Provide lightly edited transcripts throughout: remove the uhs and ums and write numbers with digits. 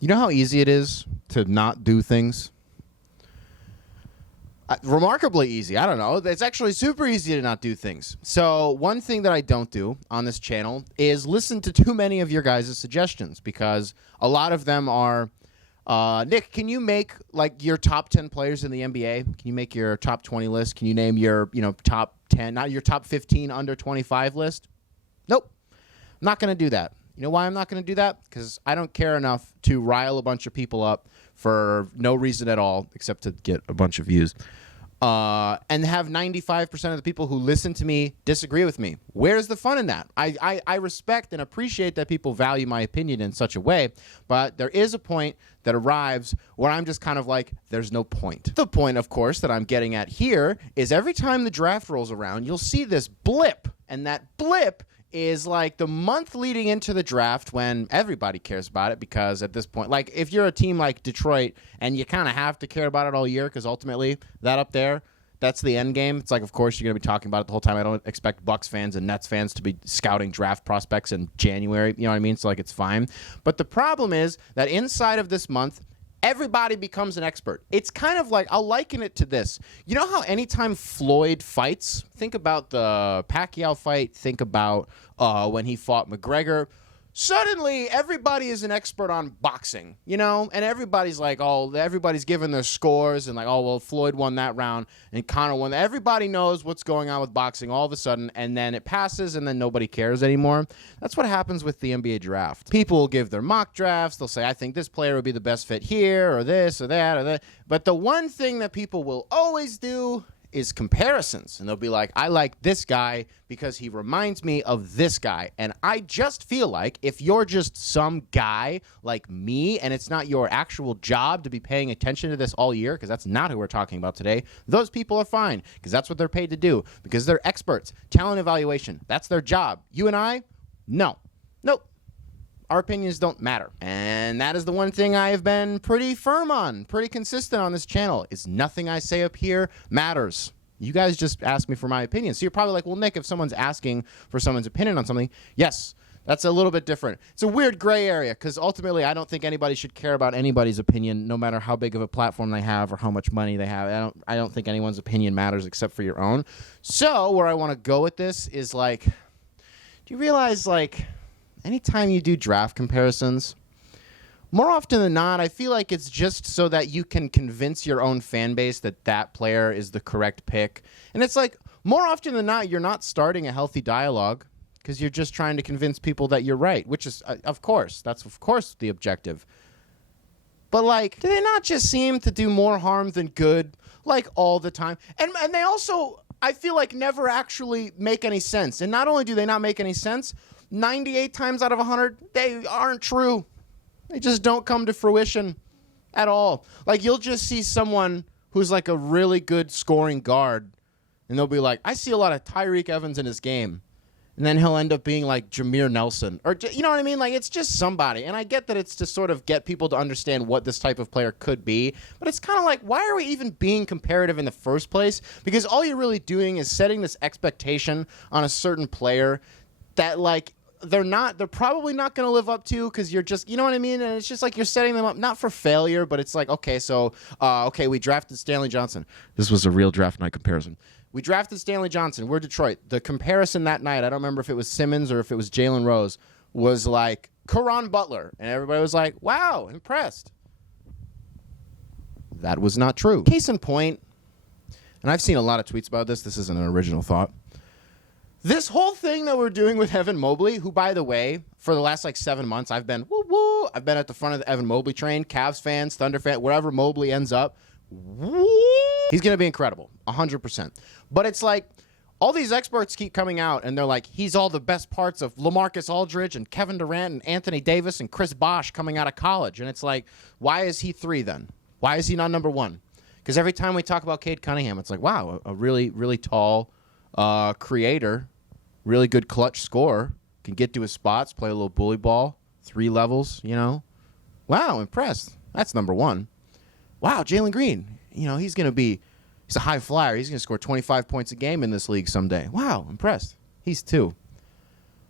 You know how easy it is to not do things? Remarkably easy. I don't know. It's actually super easy to not do things. So one thing that I don't do on this channel is listen to too many of your guys' suggestions, because a lot of them are, Nick, can you make like your top 10 players in the NBA? Can you make your top 20 list? Can you name your, top 10, not your top 15 under 25 list? Nope. I'm not going to do that. You know why I'm not going to do that? Because I don't care enough to rile a bunch of people up for no reason at all except to get a bunch of views. And have 95% of the people who listen to me disagree with me. Where's the fun in that? I respect and appreciate that people value my opinion in such a way, but there is a point that arrives where I'm just kind of like, there's no point. The point, of course, that I'm getting at here is every time the draft rolls around, you'll see this blip, and that blip is like the month leading into the draft when everybody cares about it, because at this point, like if you're a team like Detroit and you kind of have to care about it all year, because ultimately that up there, that's the end game. It's like, of course, you're going to be talking about it the whole time. I don't expect Bucks fans and Nets fans to be scouting draft prospects in January. You know what I mean? So like, it's fine. But the problem is that inside of this month, everybody becomes an expert. It's kind of like, I'll liken it to this. You know how anytime Floyd fights, think about the Pacquiao fight, think about when he fought McGregor, suddenly everybody is an expert on boxing, and everybody's like, oh, everybody's giving their scores and like, oh, well, Floyd won that round and Conor won. Everybody knows what's going on with boxing all of a sudden, and then it passes and then nobody cares anymore. That's what happens with the NBA draft. People will give their mock drafts. They'll say, I think this player would be the best fit here or this or that or that. But the one thing that people will always do is comparisons, and they'll be like, I like this guy because he reminds me of this guy. And I just feel like if you're just some guy like me and it's not your actual job to be paying attention to this all year, because that's not who we're talking about today, those people are fine, because that's what they're paid to do, because they're experts. Talent evaluation, that's their job. You and I, no. Nope. Our opinions don't matter. And that is the one thing I have been pretty firm on, pretty consistent on this channel, is nothing I say up here matters. You guys just ask me for my opinion. So you're probably like, well, Nick, if someone's asking for someone's opinion on something, yes, that's a little bit different. It's a weird gray area, because ultimately I don't think anybody should care about anybody's opinion, no matter how big of a platform they have or how much money they have. I don't think anyone's opinion matters except for your own. So where I want to go with this is like, do you realize, like, anytime you do draft comparisons, more often than not, I feel like it's just so that you can convince your own fan base that that player is the correct pick. And it's like, more often than not, you're not starting a healthy dialogue, because you're just trying to convince people that you're right, which is, of course, that's of course the objective. But like, do they not just seem to do more harm than good, like all the time? And they also, I feel like, never actually make any sense. And not only do they not make any sense, 98 times out of 100, they aren't true. They just don't come to fruition at all. Like, you'll just see someone who's like a really good scoring guard, and they'll be like, I see a lot of Tyreek Evans in his game. And then he'll end up being like Jameer Nelson. Or, you know what I mean? Like, it's just somebody. And I get that it's to sort of get people to understand what this type of player could be. But it's kind of like, why are we even being comparative in the first place? Because all you're really doing is setting this expectation on a certain player that, like, they're probably not going to live up to, because you're just, you know what I mean? And it's just like you're setting them up, not for failure, but it's like, okay, so, we drafted Stanley Johnson. This was a real draft night comparison. We drafted Stanley Johnson. We're Detroit. The comparison that night, I don't remember if it was Simmons or if it was Jalen Rose, was like Caron Butler. And everybody was like, wow, impressed. That was not true. Case in point, and I've seen a lot of tweets about this. This isn't an original thought. This whole thing that we're doing with Evan Mobley, who, by the way, for the last like 7 months, I've been woo-woo. I've been at the front of the Evan Mobley train, Cavs fans, Thunder fans, wherever Mobley ends up. Woo! He's going to be incredible, 100%. But it's like, all these experts keep coming out, and they're like, he's all the best parts of LaMarcus Aldridge and Kevin Durant and Anthony Davis and Chris Bosh coming out of college. And it's like, why is he 3 then? Why is he not number 1? Because every time we talk about Cade Cunningham, it's like, wow, a really, really tall creator, really good clutch scorer, can get to his spots, play a little bully ball, 3 levels, Wow, impressed. That's number 1. Wow, Jalen Green, he's a high flyer. He's going to score 25 points a game in this league someday. Wow, impressed. He's 2.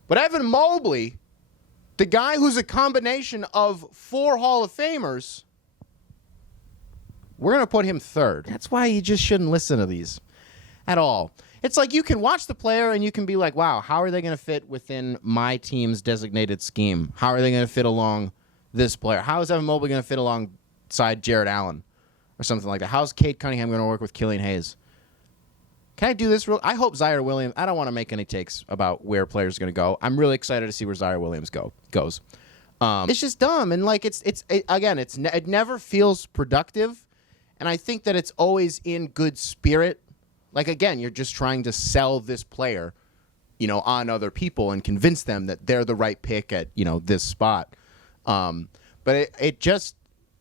But Evan Mobley, The guy who's a combination of 4 Hall of Famers, we're going to put him third. That's why you just shouldn't listen to these at all. It's like you can watch the player and you can be like, wow, how are they going to fit within my team's designated scheme? How are they going to fit along this player? How is Evan Mobley going to fit alongside Jared Allen or something like that? How's Cade Cunningham going to work with Killian Hayes? Can I do this real? I hope Zaire Williams. I don't want to make any takes about where players are going to go. I'm really excited to see where Zaire Williams goes. It's just dumb, and like it never feels productive, and I think that it's always in good spirit. Like again, you're just trying to sell this player, on other people and convince them that they're the right pick at this spot. But it just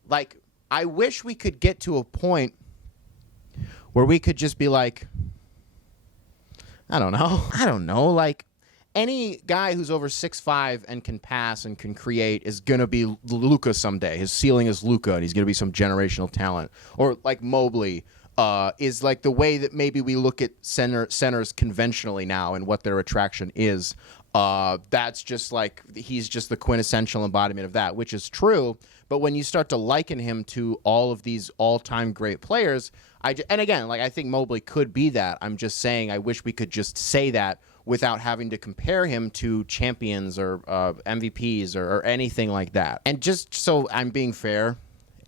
like I wish we could get to a point where we could just be like. I don't know. Like, any guy who's over 6'5" and can pass and can create is going to be Luka someday. His ceiling is Luka, and he's going to be some generational talent. Or, like, Mobley is, like, the way that maybe we look at centers conventionally now and what their attraction is. That's just, like, he's just the quintessential embodiment of that, which is true. But when you start to liken him to all of these all-time great players, and again, like I think Mobley could be that. I'm just saying I wish we could just say that without having to compare him to champions or MVPs or anything like that. And just so I'm being fair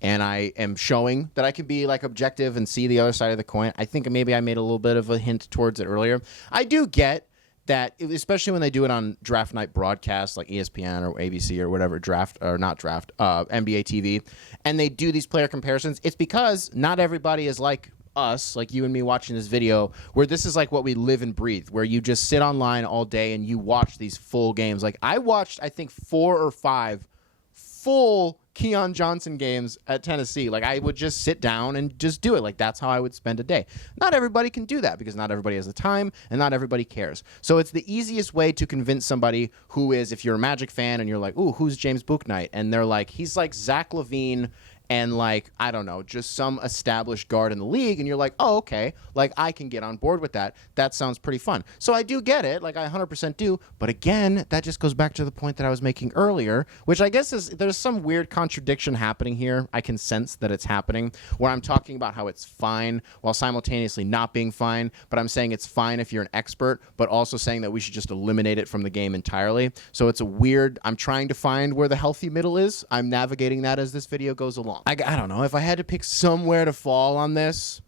and I am showing that I can be like objective and see the other side of the coin, I think maybe I made a little bit of a hint towards it earlier. I do get that, especially when they do it on draft night broadcasts like ESPN or ABC or whatever, NBA TV, and they do these player comparisons, it's because not everybody is like us, like you and me watching this video, where this is like what we live and breathe, where you just sit online all day and you watch these full games. Like I watched, I think 4 or 5 full Keon Johnson games at Tennessee. Like I would just sit down and just do it. Like that's how I would spend a day. Not everybody can do that because not everybody has the time and not everybody cares. So it's the easiest way to convince somebody who is, if you're a Magic fan and you're like, ooh, who's James Bouknight? And they're like, he's like Zach LaVine and like, I don't know, just some established guard in the league. And you're like, oh, okay, like I can get on board with that. That sounds pretty fun. So I do get it. Like I 100% do. But again, that just goes back to the point that I was making earlier, which I guess is there's some weird contradiction happening here. I can sense that it's happening where I'm talking about how it's fine while simultaneously not being fine. But I'm saying it's fine if you're an expert, but also saying that we should just eliminate it from the game entirely. So it's a weird, I'm trying to find where the healthy middle is. I'm navigating that as this video goes along. I don't know. If I had to pick somewhere to fall on this,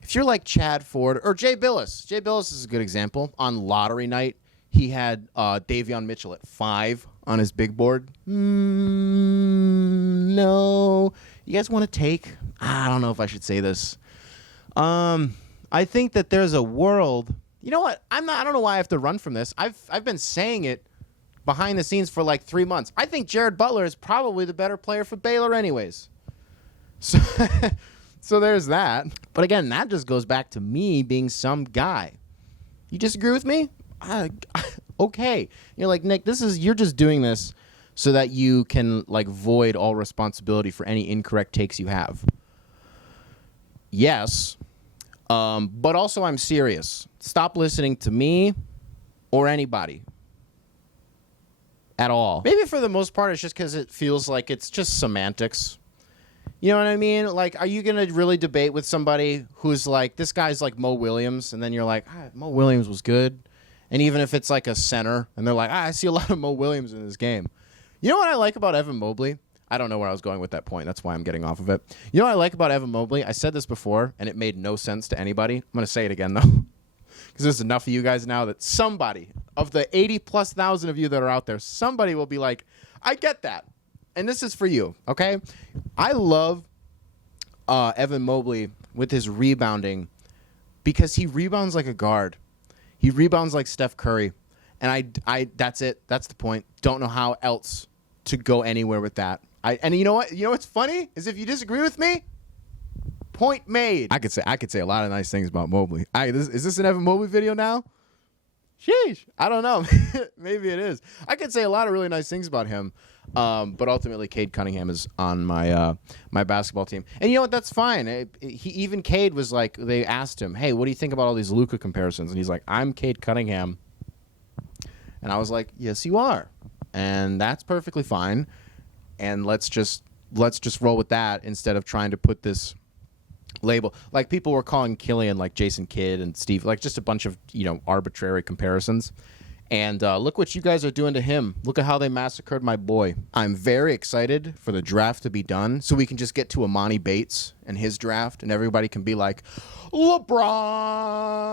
if you're like Chad Ford or Jay Billis. Jay Billis is a good example. On lottery night, he had Davion Mitchell at 5 on his big board. No. You guys want to take? I don't know if I should say this. I think that there's a world. You know what? I don't know why I have to run from this. I've been saying it behind the scenes for like 3 months. I think Jared Butler is probably the better player for Baylor anyways. So there's that. But again, that just goes back to me being some guy. You disagree with me? Okay. You're like, Nick, you're just doing this so that you can like void all responsibility for any incorrect takes you have. Yes. But also I'm serious. Stop listening to me or anybody at all. Maybe for the most part, it's just because it feels like it's just semantics. You know what I mean? Like, are you going to really debate with somebody who's like, this guy's like Mo Williams, and then you're like, Mo Williams was good. And even if it's like a center, and they're like, I see a lot of Mo Williams in this game. You know what I like about Evan Mobley? I don't know where I was going with that point. That's why I'm getting off of it. You know what I like about Evan Mobley? I said this before, and it made no sense to anybody. I'm going to say it again, though, because there's enough of you guys now that somebody, of the 80+ thousand of you that are out there, somebody will be like, I get that. And this is for you, okay? I love Evan Mobley with his rebounding because he rebounds like a guard. He rebounds like Steph Curry. And I that's it. That's the point. Don't know how else to go anywhere with that. And you know what? You know what's funny is if you disagree with me, point made. I could say a lot of nice things about Mobley. Is this an Evan Mobley video now? Sheesh. I don't know. Maybe it is. I could say a lot of really nice things about him. But ultimately, Cade Cunningham is on my my basketball team. And you know what? That's fine. Even Cade was like, they asked him, hey, what do you think about all these Luka comparisons? And he's like, I'm Cade Cunningham. And I was like, yes, you are. and that's perfectly fine. And let's just roll with that instead of trying to put this label. Like, people were calling Killian like Jason Kidd and Steve, like just a bunch of, arbitrary comparisons. And look what you guys are doing to him. Look at how they massacred my boy. I'm very excited for the draft to be done so we can just get to Amani Bates and his draft, and everybody can be like, LeBron.